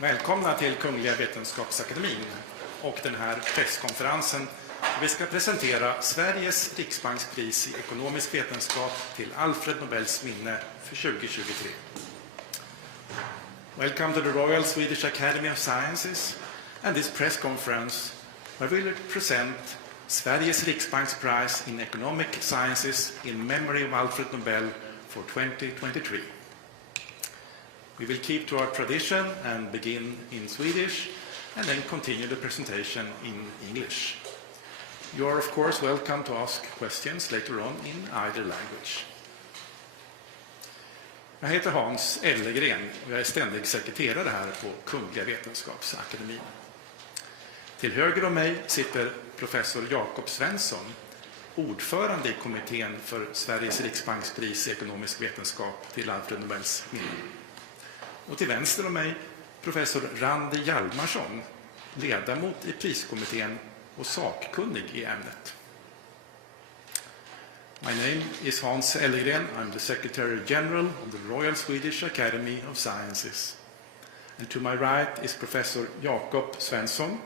Välkomna till Kungliga Vetenskapsakademin och den här presskonferensen. Vi ska presentera Sveriges Riksbankspris i ekonomisk vetenskap till Alfred Nobels minne för 2023. Welcome to the Royal Swedish Academy of Sciences and this press conference where we will present Sveriges Riksbanksprize in Economic Sciences in memory of Alfred Nobel for 2023. We will keep to our tradition and begin in Swedish and then continue the presentation in English. You are of course welcome to ask questions later on in either language. Jag heter Hans Ellegren och jag är ständig sekreterare här på Kungliga Vetenskapsakademin. Till höger om mig sitter professor Jakob Svensson, ordförande i kommittén för Sveriges Riksbankspris i ekonomisk vetenskap till Alfred Nobels minne. Och till vänster om mig professor Randi Hjalmarsson, ledamot i priskommittén och sakkunnig i ämnet. My name is Hans Ellegren. I'm the Secretary General of the Royal Swedish Academy of Sciences. And to my right is Professor Jakob Svensson,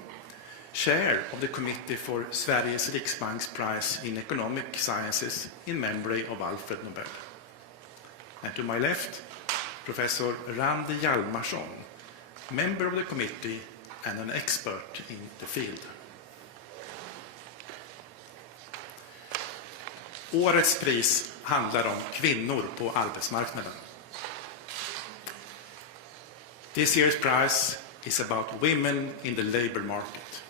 Chair of the Committee for Sveriges Riksbanksprize in Economic Sciences in memory of Alfred Nobel. And to my left, Professor Randi Hjalmarsson, member of the committee and an expert in the field. Årets pris handlar om kvinnor på arbetsmarknaden. This year's prize is about women in the labor market.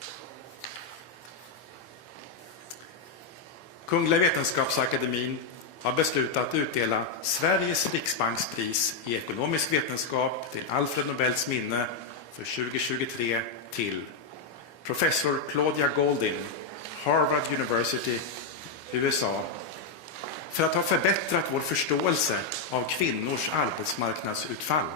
Kungliga Vetenskapsakademin har beslutat utdela Sveriges Riksbankspris i ekonomisk vetenskap till Alfred Nobels minne för 2023 till professor Claudia Goldin, Harvard University, USA, för att ha förbättrat vår förståelse av kvinnors arbetsmarknadsutfall.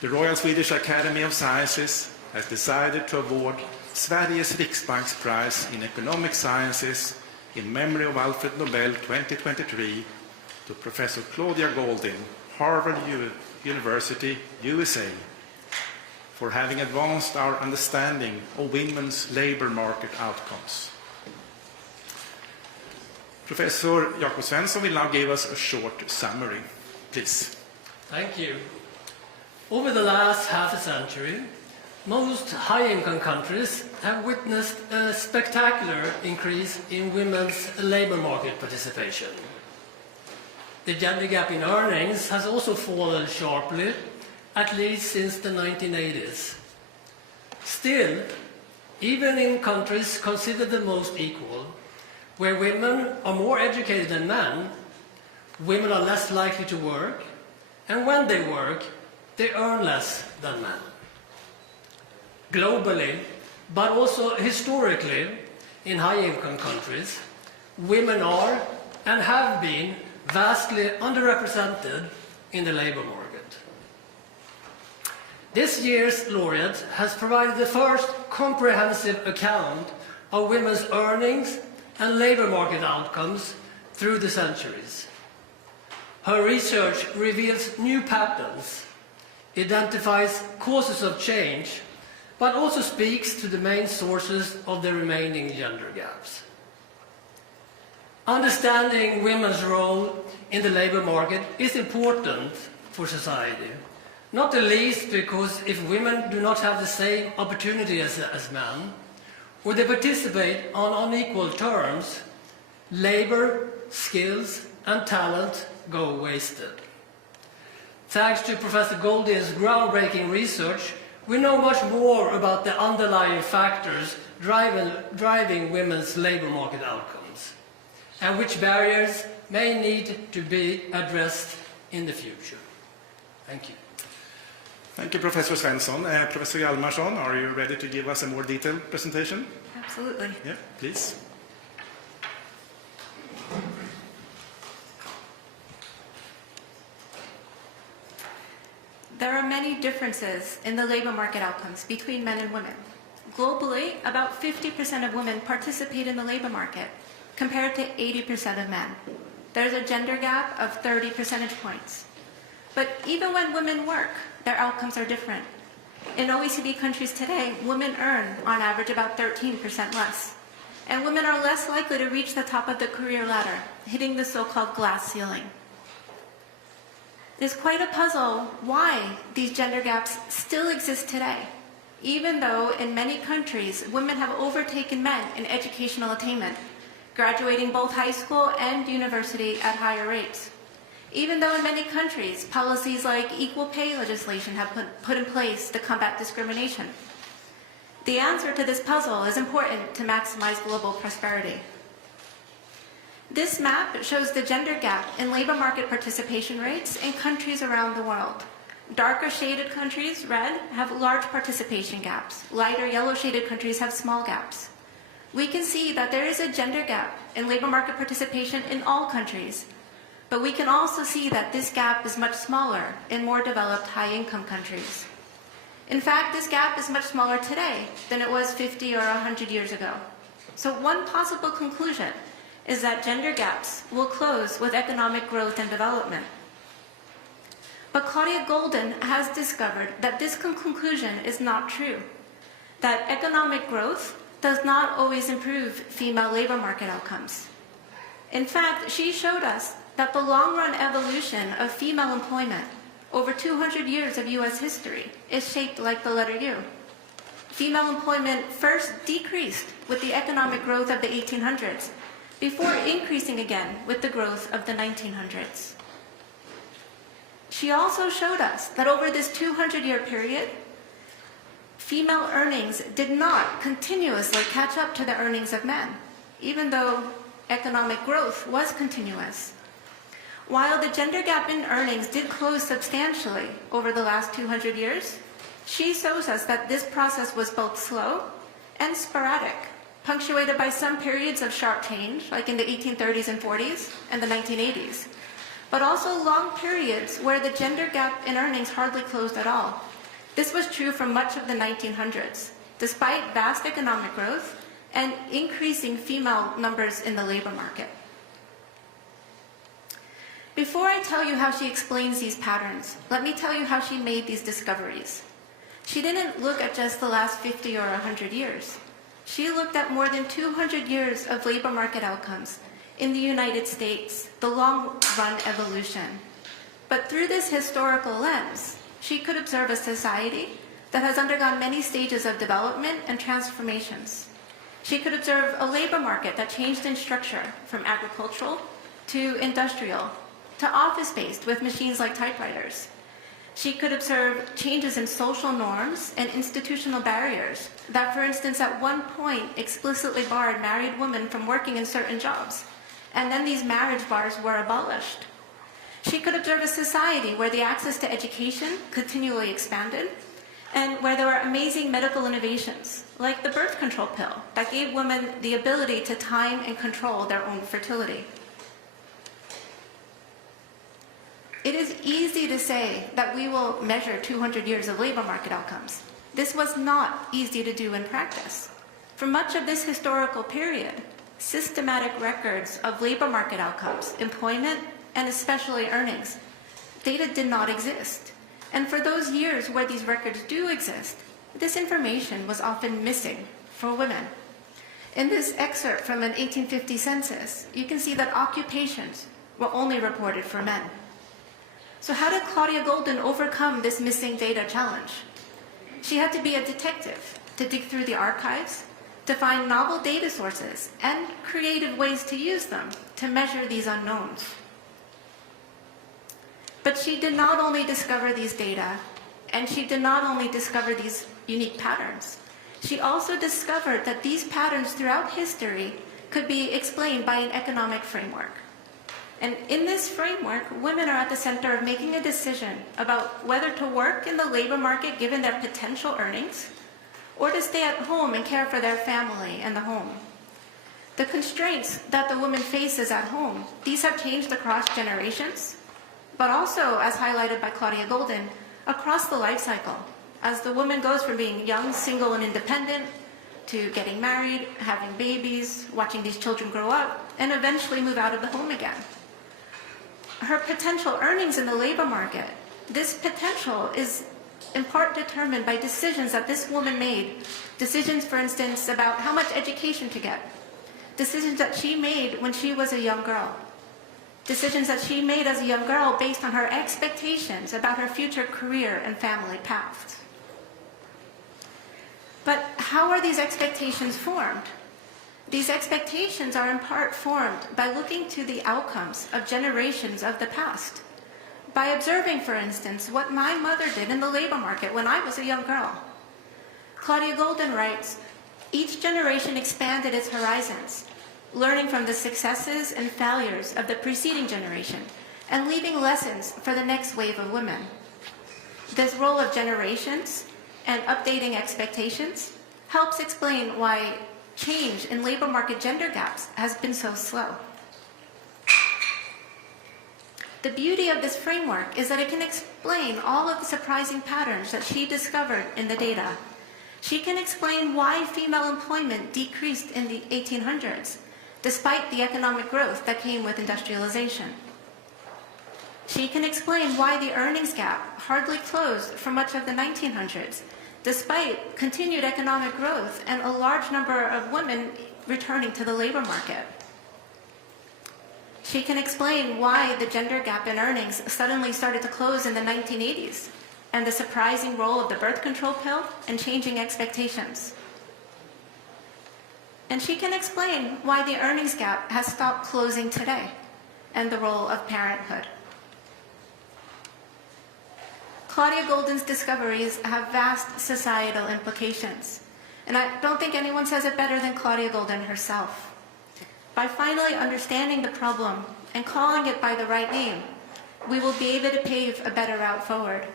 The Royal Swedish Academy of Sciences has decided to award Sveriges Riksbanksprize in Economic Sciences in memory of Alfred Nobel 2023 to Professor Claudia Goldin, Harvard University, USA, for having advanced our understanding of women's labor market outcomes. Professor Jakob Svensson will now give us a short summary. Please. Thank you. Over the last half a century, most high-income countries have witnessed a spectacular increase in women's labor market participation. The gender gap in earnings has also fallen sharply, at least since the 1980s. Still, even in countries considered the most equal, where women are more educated than men, women are less likely to work, and when they work, they earn less than men. Globally, but also historically, in high-income countries, women are and have been vastly underrepresented in the labor market. This year's laureate has provided the first comprehensive account of women's earnings and labor market outcomes through the centuries. Her research reveals new patterns, identifies causes of change, but also speaks to the main sources of the remaining gender gaps. Understanding women's role in the labor market is important for society, not the least because if women do not have the same opportunity as men, or they participate on unequal terms, labor, skills, and talent go wasted. Thanks to Professor Goldin's groundbreaking research, we know much more about the underlying factors driving women's labor market outcomes, and which barriers may need to be addressed in the future. Thank you. Thank you, Professor Svensson. Professor Hjalmarsson, are you ready to give us a more detailed presentation? Absolutely. Yeah, please. There are many differences in the labor market outcomes between men and women. Globally, about 50% of women participate in the labor market, compared to 80% of men. There's a gender gap of 30 percentage points. But even when women work, their outcomes are different. In OECD countries today, women earn, on average, about 13% less. And women are less likely to reach the top of the career ladder, hitting the so-called glass ceiling. It's quite a puzzle why these gender gaps still exist today, even though in many countries, women have overtaken men in educational attainment, graduating both high school and university at higher rates. Even though in many countries, policies like equal pay legislation have put in place to combat discrimination. The answer to this puzzle is important to maximize global prosperity. This map shows the gender gap in labor market participation rates in countries around the world. Darker shaded countries, red, have large participation gaps. Lighter yellow shaded countries have small gaps. We can see that there is a gender gap in labor market participation in all countries, but we can also see that this gap is much smaller in more developed high-income countries. In fact, this gap is much smaller today than it was 50 or 100 years ago. So one possible conclusion is that gender gaps will close with economic growth and development. But Claudia Golden has discovered that this conclusion is not true, that economic growth does not always improve female labor market outcomes. In fact, she showed us that the long-run evolution of female employment over 200 years of U.S. history is shaped like the letter U. Female employment first decreased with the economic growth of the 1800s, before increasing again with the growth of the 1900s. She also showed us that over this 200-year period, female earnings did not continuously catch up to the earnings of men, even though economic growth was continuous. While the gender gap in earnings did close substantially over the last 200 years, she shows us that this process was both slow and sporadic, punctuated by some periods of sharp change, like in the 1830s and 40s and the 1980s, but also long periods where the gender gap in earnings hardly closed at all. This was true for much of the 1900s, despite vast economic growth and increasing female numbers in the labor market. Before I tell you how she explains these patterns, let me tell you how she made these discoveries. She didn't look at just the last 50 or 100 years. She looked at more than 200 years of labor market outcomes in the United States, the long-run evolution. But through this historical lens, she could observe a society that has undergone many stages of development and transformations. She could observe a labor market that changed in structure from agricultural to industrial to office-based with machines like typewriters. She could observe changes in social norms and institutional barriers that, for instance, at one point explicitly barred married women from working in certain jobs, and then these marriage bars were abolished. She could observe a society where the access to education continually expanded, and where there were amazing medical innovations, like the birth control pill, that gave women the ability to time and control their own fertility. It is easy to say that we will measure 200 years of labor market outcomes. This was not easy to do in practice. For much of this historical period, systematic records of labor market outcomes, employment, and especially earnings, data did not exist. And for those years where these records do exist, this information was often missing for women. In this excerpt from an 1850 census, you can see that occupations were only reported for men. So how did Claudia Golden overcome this missing data challenge? She had to be a detective to dig through the archives, to find novel data sources and creative ways to use them to measure these unknowns. But she did not only discover these data, and she did not only discover these unique patterns, she also discovered that these patterns throughout history could be explained by an economic framework. And in this framework, women are at the center of making a decision about whether to work in the labor market given their potential earnings, or to stay at home and care for their family and the home. The constraints that the woman faces at home, these have changed across generations, but also, as highlighted by Claudia Golden, across the life cycle, as the woman goes from being young, single, and independent, to getting married, having babies, watching these children grow up, and eventually move out of the home again. Her potential earnings in the labor market, this potential is in part determined by decisions that this woman made. Decisions, for instance, about how much education to get. Decisions that she made when she was a young girl. Decisions that she made as a young girl based on her expectations about her future career and family paths. But how are these expectations formed? These expectations are in part formed by looking to the outcomes of generations of the past. By observing, for instance, what my mother did in the labor market when I was a young girl. Claudia Golden writes, each generation expanded its horizons, learning from the successes and failures of the preceding generation, and leaving lessons for the next wave of women. This role of generations and updating expectations helps explain why change in labor market gender gaps has been so slow. The beauty of this framework is that it can explain all of the surprising patterns that she discovered in the data. She can explain why female employment decreased in the 1800s, despite the economic growth that came with industrialization. She can explain why the earnings gap hardly closed for much of the 1900s, despite continued economic growth and a large number of women returning to the labor market. She can explain why the gender gap in earnings suddenly started to close in the 1980s, and the surprising role of the birth control pill and changing expectations. And she can explain why the earnings gap has stopped closing today, and the role of parenthood. Claudia Golden's discoveries have vast societal implications, and I don't think anyone says it better than Claudia Golden herself. By finally understanding the problem and calling it by the right name, we will be able to pave a better route forward.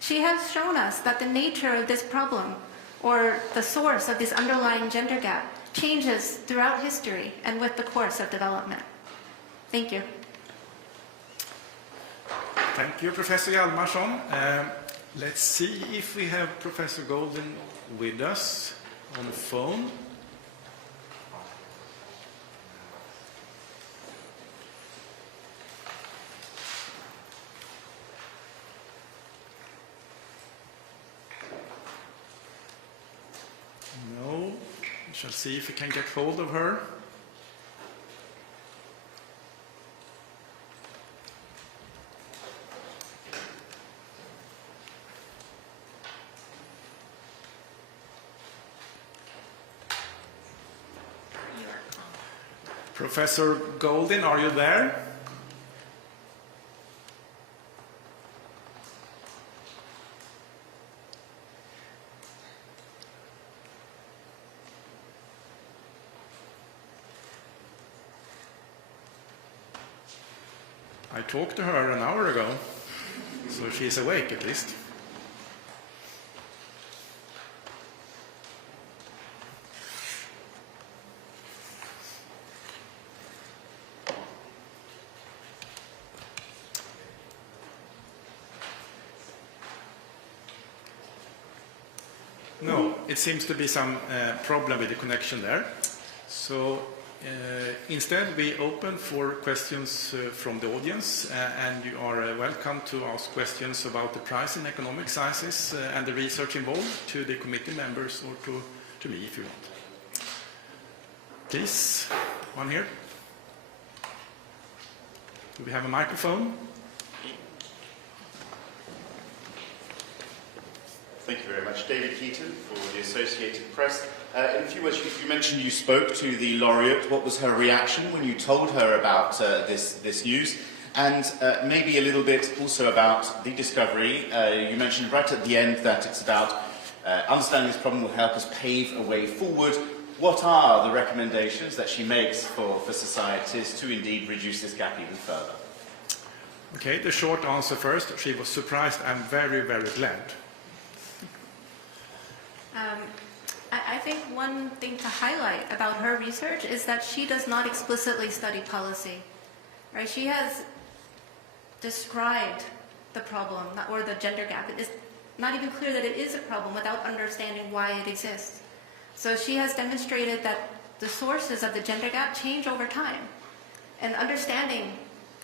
She has shown us that the nature of this problem, or the source of this underlying gender gap, changes throughout history and with the course of development. Thank you. Thank you, Professor Hjalmarsson. Let's see if we have Professor Golden with us on the phone. No. We shall see if we can get hold of her. Professor Golden, are you there? I talked to her an hour ago, so she's awake at least. No, it seems to be some problem with the connection there. So instead we open for questions from the audience, and you are welcome to ask questions about the price in economic sciences and the research involved to the committee members or to me if you want. Please, one here. Do we have a microphone? Thank you very much. David Keaton for the Associated Press. In a few words, you mentioned you spoke to the laureate. What was her reaction when you told her about this news? And maybe a little bit also about the discovery. You mentioned right at the end that it's about understanding this problem will help us pave a way forward. what are the recommendations that she makes for societies to indeed reduce this gap even further? Okay, the short answer first. She was surprised and very, very glad. I think one thing to highlight about her research is that she does not explicitly study policy. Right? She has described the problem or the gender gap. It is not even clear that it is a problem without understanding why it exists. So she has demonstrated that the sources of the gender gap change over time. And understanding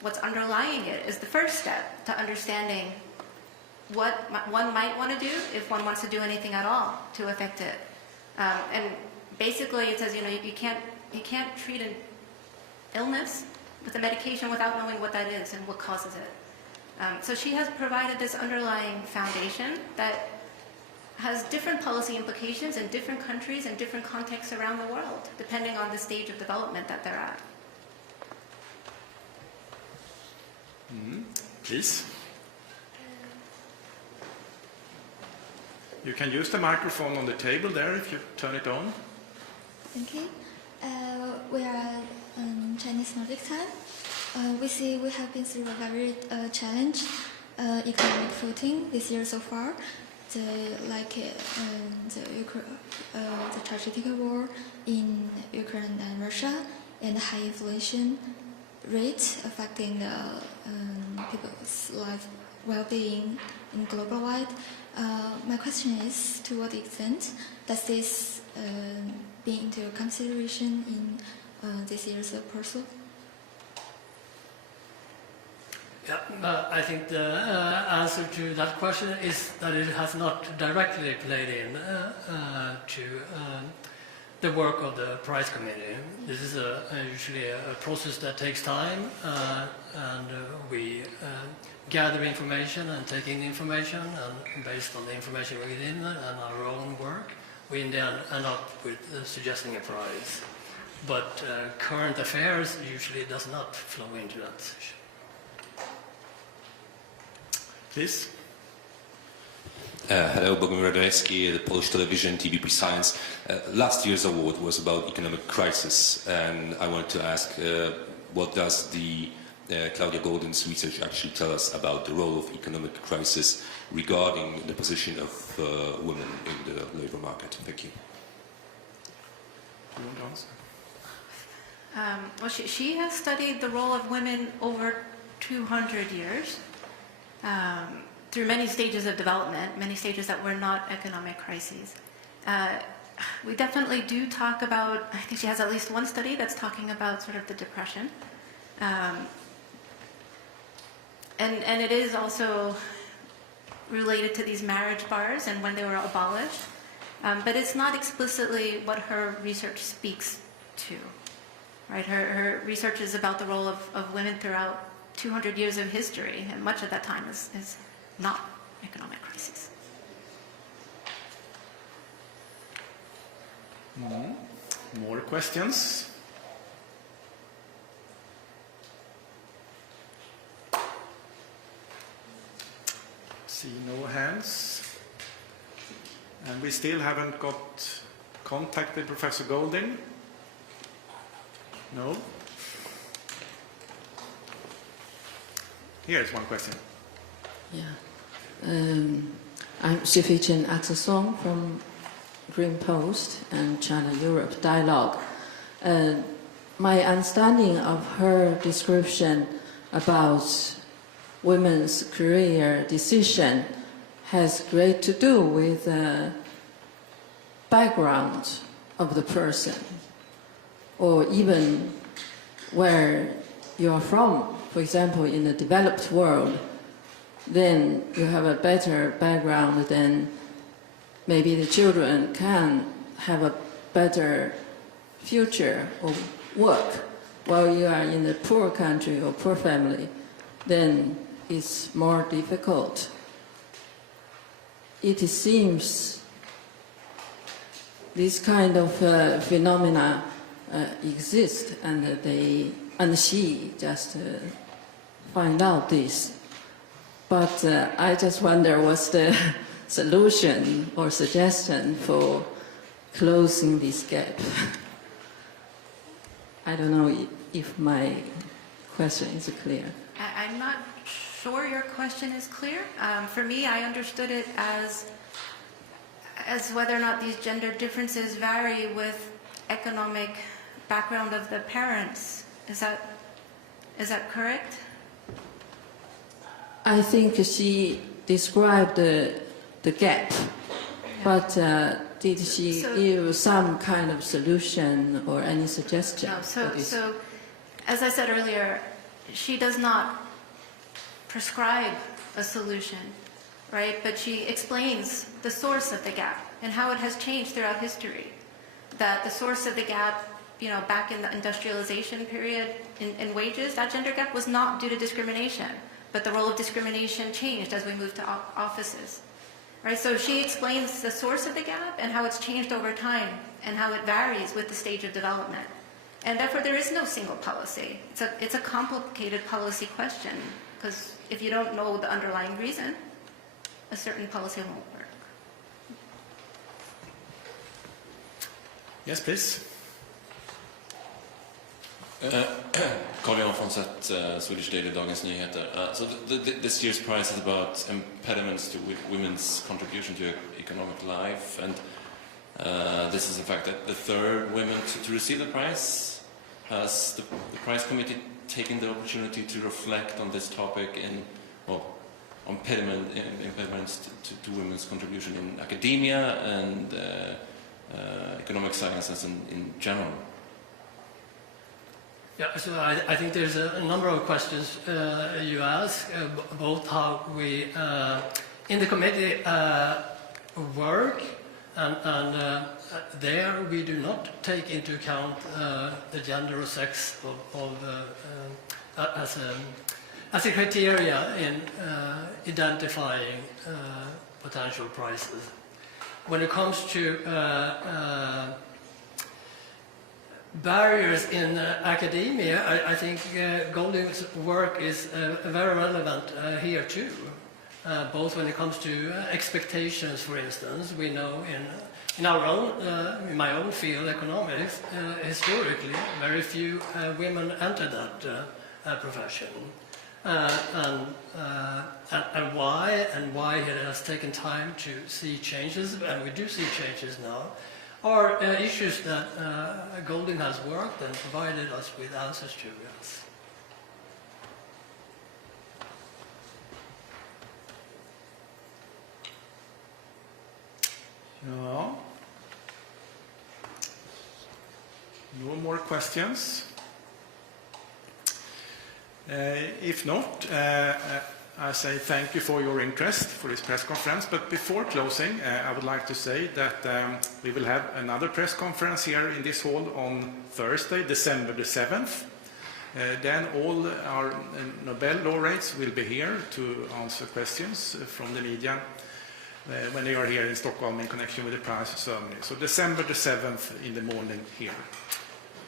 what's underlying it is the first step to understanding what one might want to do if one wants to do anything at all to affect it. And basically it says, you can't treat an illness with a medication without knowing what that is and what causes it. So she has provided this underlying foundation that has different policy implications in different countries and different contexts around the world, depending on the stage of development that they're at. Please. You can use the microphone on the table there if you turn it on. Okay. We are Chinese Nordic time. We see we have been through a very challenge economic footing this year so far. The tragic war in Ukraine and Russia, and high inflation rate affecting people's life well-being in global wide. My question is, to what extent does this be into consideration in this year's proposal? Yeah, I think the answer to that question is that it has not directly played in to the work of the prize committee. This is usually a process that takes time, and we gather information and take in information, and based on the information we get in and our own work, we then end up with suggesting a prize. But current affairs usually does not flow into that decision. Please. Hello, Bogomir Radomski, the Polish television, TVP Science. Last year's award was about economic crisis, and I wanted to ask, what does the Claudia Golden's research actually tell us about the role of economic crisis regarding the position of women in the labor market? Thank you. You want to answer? Well, she has studied the role of women over 200 years. Through many stages of development, many stages that were not economic crises. We definitely do talk about, I think she has at least one study that's talking about sort of the depression. And it is also related to these marriage bars and when they were abolished. But it's not explicitly what her research speaks to. Right? Her research is about the role of women throughout 200 years of history, and much of that time is not economic crisis. More questions? See no hands. And we still haven't got contact with Professor Golding? No? Here's one question. Yeah. I'm Shifi-Chen Axel-Song from Green Post and China-Europe Dialogue. My understanding of her description about women's career decision has great to do with the background of the person, or even where you are from. For example, in the developed world, then you have a better background, then maybe the children can have a better future or work. While you are in a poor country or poor family, then it's more difficult. It seems this kind of phenomena exist, and she just find out this. But I just wonder what's the solution or suggestion for closing this gap. I don't know if my question is clear. I'm not sure your question is clear. For me, I understood it as whether or not these gender differences vary with economic background of the parents. Is that correct? I think she described the gap, but did she give some kind of solution or any suggestion? No. for this? So, as I said earlier, she does not prescribe a solution, right? But she explains the source of the gap and how it has changed throughout history. That the source of the gap, back in the industrialization period in wages, that gender gap was not due to discrimination, but the role of discrimination changed as we moved to offices, right? So she explains the source of the gap and how it's changed over time and how it varies with the stage of development. And therefore, there is no single policy. It's a complicated policy question, because if you don't know the underlying reason, a certain policy won't work. Yes, please. Carl-Jan Fonseth, Swedish Daily Dagens Nyheter. So this year's prize is about impediments to women's contribution to economic life, and this is in fact the third woman to receive the prize. Has the prize committee taken the opportunity to reflect on this topic on impediments to women's contribution in academia and economic sciences in general? Yeah, so I think there's a number of questions you ask, both how we in the committee work, and there we do not take into account the gender or sex as a criteria in identifying potential prizes. When it comes to barriers in academia, I think Golding's work is very relevant here too. Both when it comes to expectations, for instance, we know in my own field, economics, historically, very few women enter that profession, and why it has taken time to see changes, and we do see changes now, are issues that Golding has worked and provided us with answers to. Yes. No. No more questions. If not, I say thank you for your interest for this press conference. But before closing, I would like to say that we will have another press conference here in this hall on Thursday, December the 7th. Then all our Nobel laureates will be here to answer questions from the media when they are here in Stockholm in connection with the prize ceremony. So December the 7th in the morning here.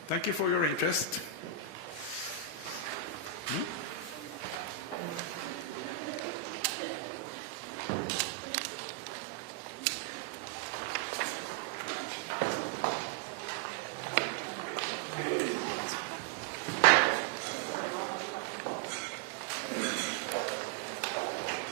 Thank you for your interest.